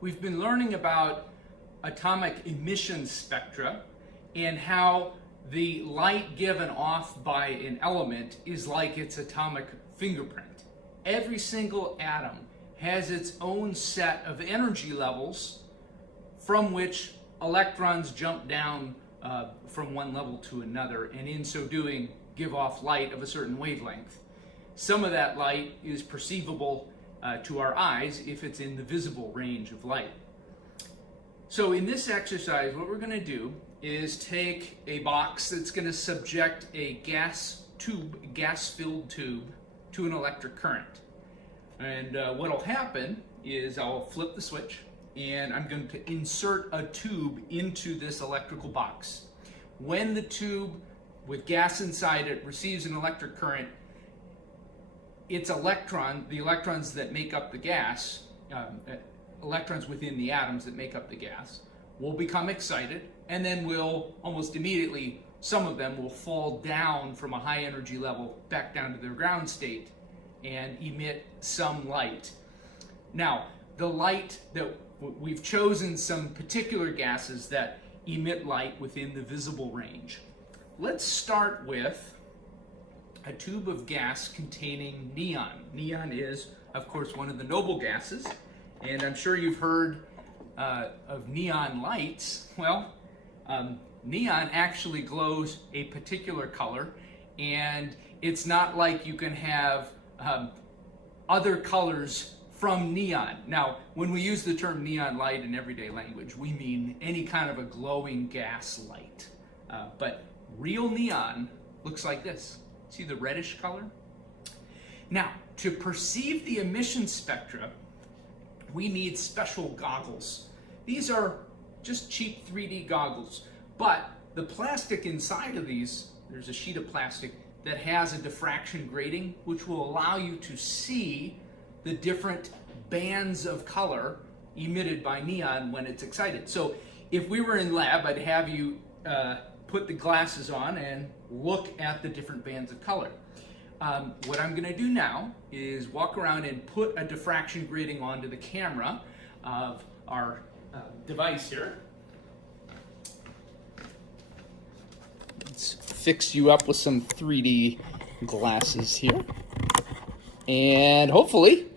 we've been learning about atomic emission spectra and how the light given off by an element is like its atomic fingerprint. Every single atom has its own set of energy levels from which electrons jump down from one level to another, and in so doing give off light of a certain wavelength. Some of that light is perceivable to our eyes if it's in the visible range of light. So in this exercise, what we're going to do is take a box that's going to subject a gas-filled tube to an electric current. And what will happen is I'll flip the switch and I'm going to insert a tube into this electrical box. When the tube with gas inside it receives an electric current, the electrons that make up the gas, electrons within the atoms that make up the gas, will become excited, and then will almost immediately, some of them will fall down from a high energy level back down to their ground state and emit some light. Now, the light that we've chosen some particular gases that emit light within the visible range. Let's start with a tube of gas containing neon. Neon is, of course, one of the noble gases, and I'm sure you've heard of neon lights. Well, neon actually glows a particular color, and it's not like you can have other colors from neon. Now, when we use the term neon light in everyday language, we mean any kind of a glowing gas light. But real neon looks like this. See the reddish color? Now, to perceive the emission spectra, we need special goggles. These are just cheap 3D goggles, but the plastic inside of these, there's a sheet of plastic that has a diffraction grating, which will allow you to see the different bands of color emitted by neon when it's excited. So if we were in lab, I'd have you put the glasses on and look at the different bands of color. What I'm going to do now is walk around and put a diffraction grating onto the camera of our device here. Let's fix you up with some 3D glasses here. And hopefully,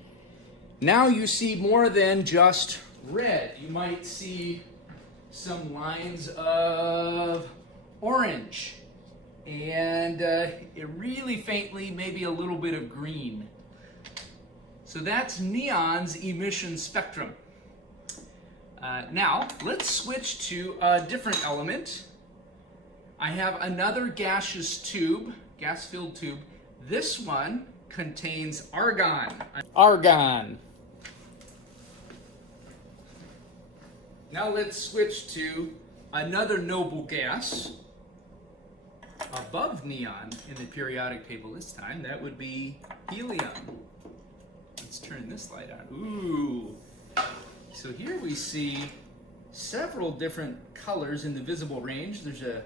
now you see more than just red. You might see some lines of orange and really faintly maybe a little bit of green. So that's neon's emission spectrum. Now let's switch to a different element. I have another gaseous tube, gas-filled tube. This one contains argon. Argon. Now let's switch to another noble gas above neon in the periodic table this time. That would be helium. Let's turn this light on. Ooh. So here we see several different colors in the visible range. There's a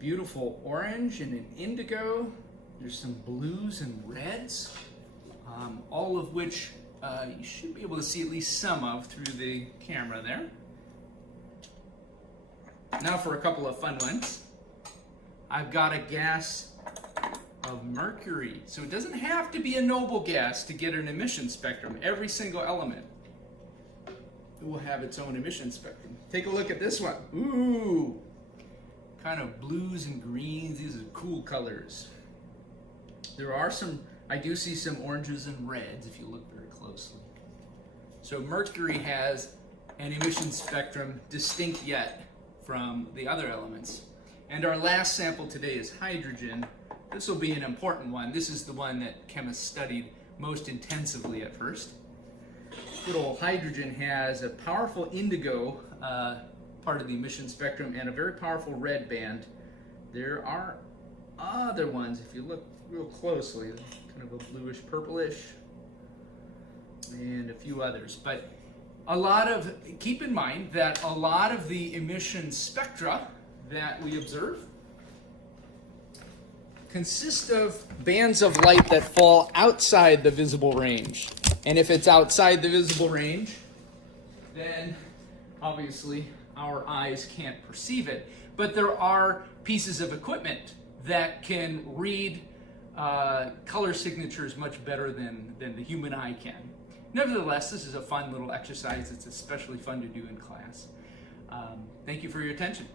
beautiful orange and an indigo. There's some blues and reds, all of which you should be able to see at least some of through the camera there. Now for a couple of fun ones. I've got a gas of mercury. So it doesn't have to be a noble gas to get an emission spectrum. Every single element will have its own emission spectrum. Take a look at this one. Ooh, kind of blues and greens. These are cool colors. There are some, I do see some oranges and reds if you look very closely. So mercury has an emission spectrum distinct yet from the other elements. And our last sample today is hydrogen. This will be an important one. This is the one that chemists studied most intensively at first. Good old hydrogen has a powerful indigo part of the emission spectrum and a very powerful red band. There are other ones, if you look real closely, kind of a bluish purplish, and a few others. But keep in mind that a lot of the emission spectra that we observe consist of bands of light that fall outside the visible range. And if it's outside the visible range, then obviously our eyes can't perceive it. But there are pieces of equipment that can read color signatures much better than the human eye can. Nevertheless, this is a fun little exercise. It's especially fun to do in class. Thank you for your attention.